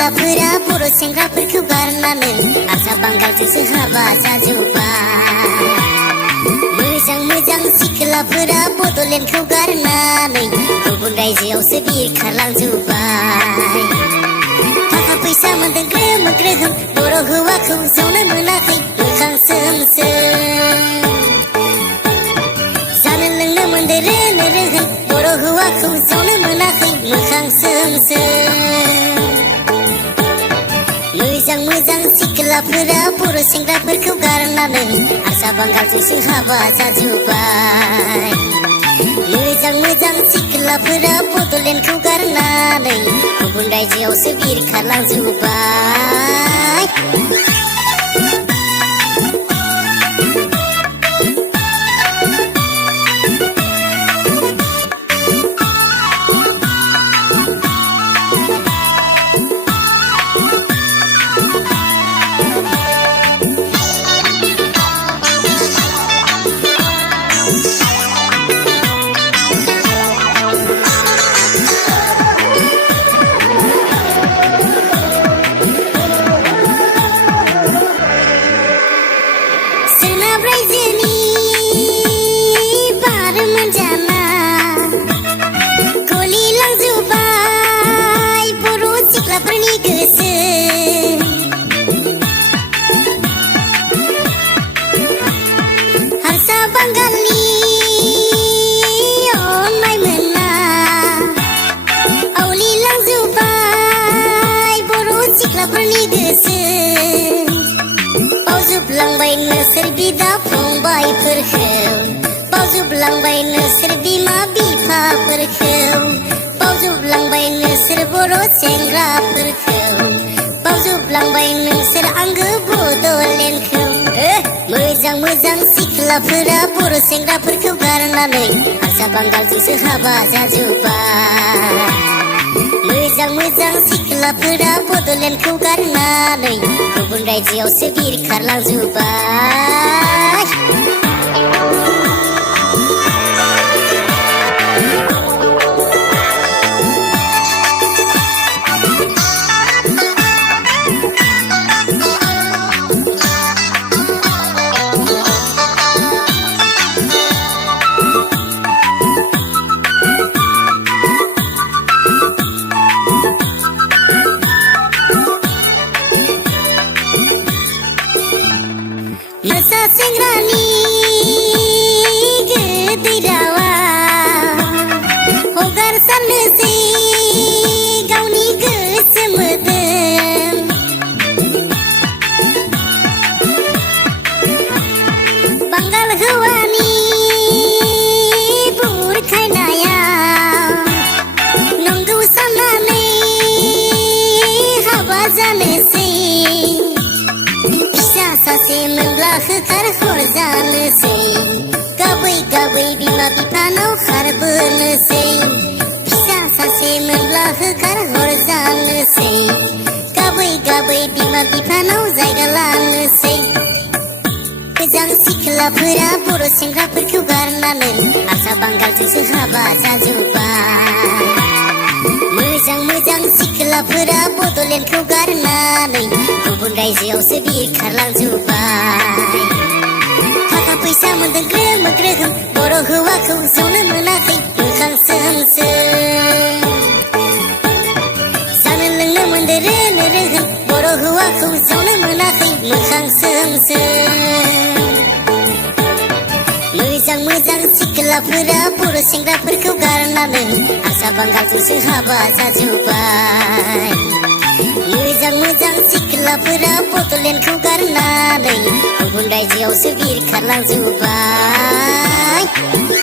सिख्लाफोरा बर' सेंग्राफोरखौ गारनानै हारसा बांगालजोंसो हाबा जाजोब्बाय। मोजां मोजां सिख्लाफोरा बड'लेण्डखौ गारनानै गुबुन रायजोआवसो बिरखारलांजोब्बाय। थाखा फैसा मोनदों ग्रोम ग्रोम बर' हौवाखौ जनो मोनाखै मोखां सोम सोम। जानो लोंनो मोनदों रोनो रोहोन बर' हौवाखौ जनो मोनाखै मोखां सोम सोम। मोजां मोजां सिख्लाफोरा बर' सेंग्राफोरखौ गारनानै हारसा बांगालजोंसो हाबा जाजोब्बाय। मोजां मोजां सिख्लाफोरा बड'लेण्डखौ गारनानै गुबुन रायजोआवसो बिरखारलांजोब्बाय। बावजोबलांबाय नोंसोर बिदा फंबायफोरखौ, बावजोबलांबाय नोंसोर बिमा बिफाफोरखौ, बावजोबलांबाय नोंसोर बर' सेंग्राफोरखौ, बावजोबलांबाय नोंसोर आंगो बड'लेण्डखौ। मोजां मोजां सिख्लाफोरा बर' सेंग्राफोरखौ गारनानै हारसा बांगालजोंसो हाबा जाजोब्बाय। मोजां मोजां सिख्लाफोरा बड'लेण्डखौ गारनानै गुबुन रायजोआवसो बिरखारलांजोब्बाय। मोसा सेंग्रानि गोदै रावा हगारसारनोसै गावनि गोसो मोदोम। बांगाल हौवानि बुरखायनायाव नंगौ साननानै हाबा जानोसै। सासे मोनब्ला होखार हरजानोसै, गाबै गाबै बिमा बिफानाव खारबोनोसै। फिसा सासे मोनब्ला होखार हरजानोसै, गाबै गाबै बिमा बिफानाव जायगा लानोसै। मोजां सिख्लाफोरा बर' सेंग्राफोरखौ गारनानै हारसा बांगालजोंसो हाबा जाजोब्बाय। मोजां मोजां सिख्लाफोरा बड'लेण्डखौ गारनानै गुबुन रायजोआवसो बिरखारलांजोब्बाय। थाखा फैसा मोनदों ग्रोम ग्रोम बर' हौवाखौ जनो मोनाखै मोखां सोम सोम। जानो लोंनो मोनदों रोनो रोहोन बर' हौवाखौ जनो मोनाखै मोखां सोम सोम। मोजां मोजां सिख्लाफोरा बर' सेंग्राफोरखौ गारनानै हारसा बांगालजोंसो हाबा जाजोब्बाय। मोजां मोजां सिख्लाफोरा बड'लेण्डखौ गारनानै गुबुन रायजोआवसो बिरखारलांजोब्बाय।